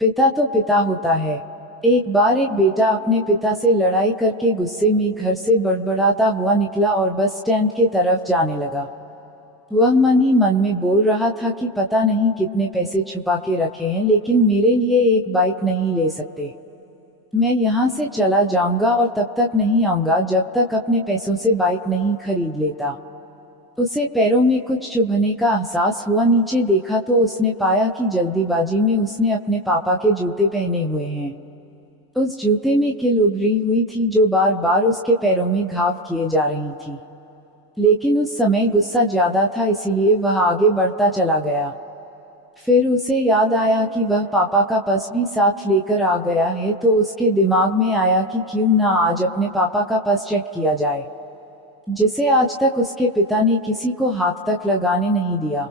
पिता तो पिता होता है। एक बार एक बेटा अपने पिता से लड़ाई करके गुस्से में घर से बड़बड़ाता हुआ निकला और बस स्टैंड के तरफ जाने लगा। वह मन ही मन में बोल रहा था कि पता नहीं कितने पैसे छुपा के रखे हैं, लेकिन मेरे लिए एक बाइक नहीं ले सकते। मैं यहाँ से चला जाऊंगा और तब तक नहीं आऊंगा जब तक अपने पैसों से बाइक नहीं खरीद लेता। उसे पैरों में कुछ चुभने का एहसास हुआ। नीचे देखा तो उसने पाया कि जल्दीबाजी में उसने अपने पापा के जूते पहने हुए हैं। उस जूते में कील उभरी हुई थी जो बार बार उसके पैरों में घाव किए जा रही थी। लेकिन उस समय गुस्सा ज्यादा था, इसीलिए वह आगे बढ़ता चला गया। फिर उसे याद आया कि वह पापा का पर्स भी साथ लेकर आ गया है, तो उसके दिमाग में आया कि क्यों ना आज अपने पापा का पर्स चेक किया जाए, जिसे आज तक उसके पिता ने किसी को हाथ तक लगाने नहीं दिया।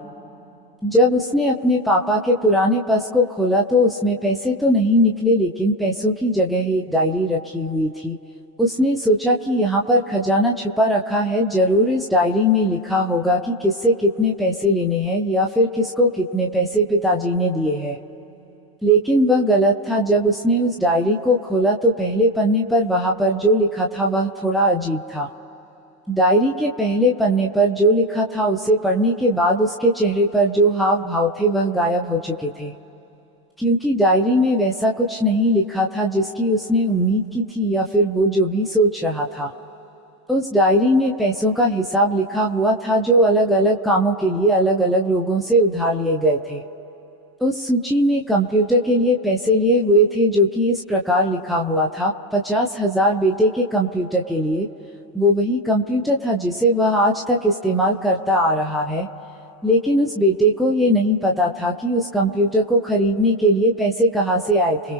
जब उसने अपने पापा के पुराने पर्स को खोला तो उसमें पैसे तो नहीं निकले, लेकिन पैसों की जगह एक डायरी रखी हुई थी। उसने सोचा कि यहाँ पर खजाना छुपा रखा है, जरूर इस डायरी में लिखा होगा कि किससे कितने पैसे लेने हैं या फिर किसको कितने पैसे पिताजी ने दिए हैं। लेकिन वह गलत था। जब उसने उस डायरी को खोला तो पहले पन्ने पर वहाँ पर जो लिखा था वह थोड़ा अजीब था। डायरी के पहले पन्ने पर जो लिखा था उसे पढ़ने के बाद उसके चेहरे पर जो हाव भाव थे वह गायब हो चुके थे, क्योंकि डायरी में वैसा कुछ नहीं लिखा था जिसकी उसने उम्मीद की थी या फिर वो जो भी सोच रहा था। उस डायरी में पैसों का हिसाब लिखा हुआ था जो अलग अलग कामों के लिए अलग अलग लोगों से उधार लिए गए थे। उस सूची में कंप्यूटर के लिए पैसे लिए हुए थे, जो कि इस प्रकार लिखा हुआ था, 50,000 बेटे के कंप्यूटर के लिए। वो वही कंप्यूटर था जिसे वह आज तक इस्तेमाल करता आ रहा है। लेकिन उस बेटे को ये नहीं पता था कि उस कंप्यूटर को खरीदने के लिए पैसे कहाँ से आए थे।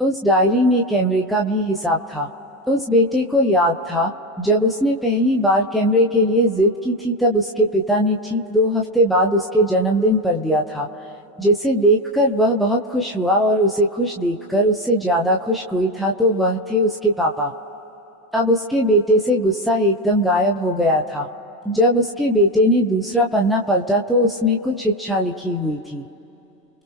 उस डायरी में कैमरे का भी हिसाब था। उस बेटे को याद था, जब उसने पहली बार कैमरे के लिए जिद की थी तब उसके पिता ने ठीक 2 हफ्ते बाद उसके जन्मदिन पर दिया था, जिसे देखकर वह बहुत खुश हुआ। और उसे खुश देखकर उससे ज्यादा खुश कोई था तो वह थे उसके पापा। अब उसके बेटे से गुस्सा एकदम गायब हो गया था। जब उसके बेटे ने दूसरा पन्ना पलटा तो उसमें कुछ इच्छा लिखी हुई थी।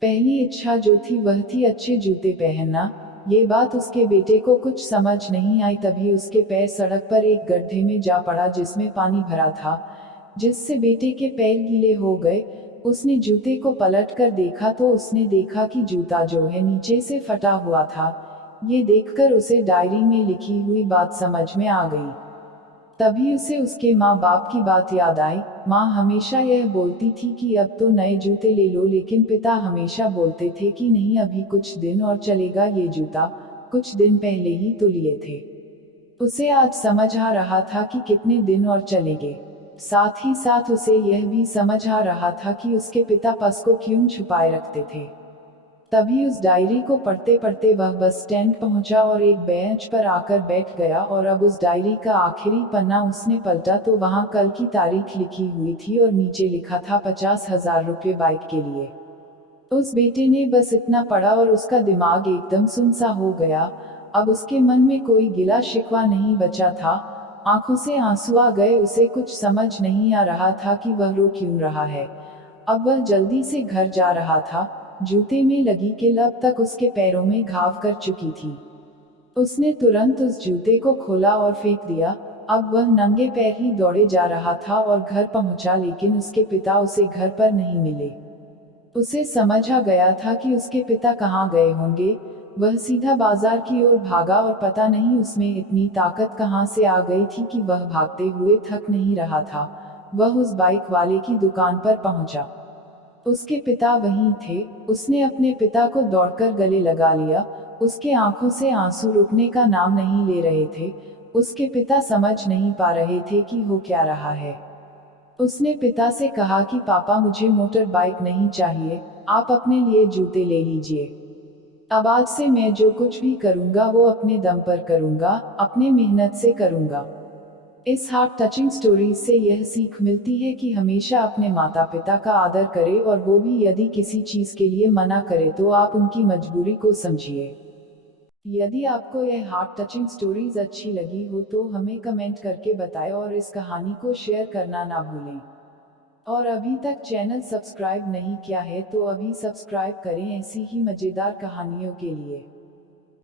पहली इच्छा जो थी वह थी अच्छे जूते पहनना। ये बात उसके बेटे को कुछ समझ नहीं आई। तभी उसके पैर सड़क पर एक गड्ढे में जा पड़ा जिसमें पानी भरा था, जिससे बेटे के पैर गीले हो गए। उसने जूते को पलट कर देखा तो उसने देखा कि जूता जो है नीचे से फटा हुआ था। ये देखकर उसे डायरी में लिखी हुई बात समझ में आ गई। तभी उसे उसके माँ बाप की बात याद आई। माँ हमेशा यह बोलती थी कि अब तो नए जूते ले लो, लेकिन पिता हमेशा बोलते थे कि नहीं, अभी कुछ दिन और चलेगा ये जूता, कुछ दिन पहले ही तो लिए थे। उसे आज समझ आ रहा था कि कितने दिन और चलेंगे। साथ ही साथ उसे यह भी समझ आ रहा था कि उसके पिता पर्स को क्यों छुपाए रखते थे। तभी उस डायरी को पढ़ते पढ़ते वह बस स्टैंड पहुंचा और एक बेंच पर आकर बैठ गया। और अब उस डायरी का आखिरी पन्ना उसने पलटा तो वहां कल की तारीख लिखी हुई थी और नीचे लिखा था 50,000 रुपये बाइक के लिए। उस बेटे ने बस इतना पढ़ा और उसका दिमाग एकदम सुनसा हो गया। अब उसके मन में कोई गिला शिकवा नहीं बचा था। आंखों से आंसू आ गए। उसे कुछ समझ नहीं आ रहा था कि वह रो क्यों रहा है। अब वह जल्दी से घर जा रहा था। जूते में लगी कील अब तक उसके पैरों में घाव कर चुकी थी। उसने तुरंत उस जूते को खोला और फेंक दिया। अब वह नंगे पैर ही दौड़े जा रहा था और घर पहुंचा, लेकिन उसके पिता उसे घर पर नहीं मिले। उसे समझ आ गया था कि उसके पिता कहाँ गए होंगे। वह सीधा बाजार की ओर भागा और पता नहीं उसमें इतनी ताकत कहाँ से आ गई थी कि वह भागते हुए थक नहीं रहा था। वह उस बाइक वाले की दुकान पर पहुंचा। उसके पिता वहीं थे। उसने अपने पिता को दौड़कर गले लगा लिया। उसके आंखों से आंसू रुकने का नाम नहीं ले रहे थे। उसके पिता समझ नहीं पा रहे थे कि हो क्या रहा है। उसने पिता से कहा कि पापा, मुझे मोटर बाइक नहीं चाहिए, आप अपने लिए जूते ले लीजिए। अब आज से मैं जो कुछ भी करूंगा वो अपने दम पर करूंगा, अपने मेहनत से करूंगा। इस हार्ट टचिंग स्टोरी से यह सीख मिलती है कि हमेशा अपने माता पिता का आदर करें, और वो भी यदि किसी चीज के लिए मना करे तो आप उनकी मजबूरी को समझिए। यदि आपको यह हार्ट टचिंग स्टोरीज अच्छी लगी हो तो हमें कमेंट करके बताएं और इस कहानी को शेयर करना ना भूलें। और अभी तक चैनल सब्सक्राइब नहीं किया है तो अभी सब्सक्राइब करें ऐसी ही मज़ेदार कहानियों के लिए।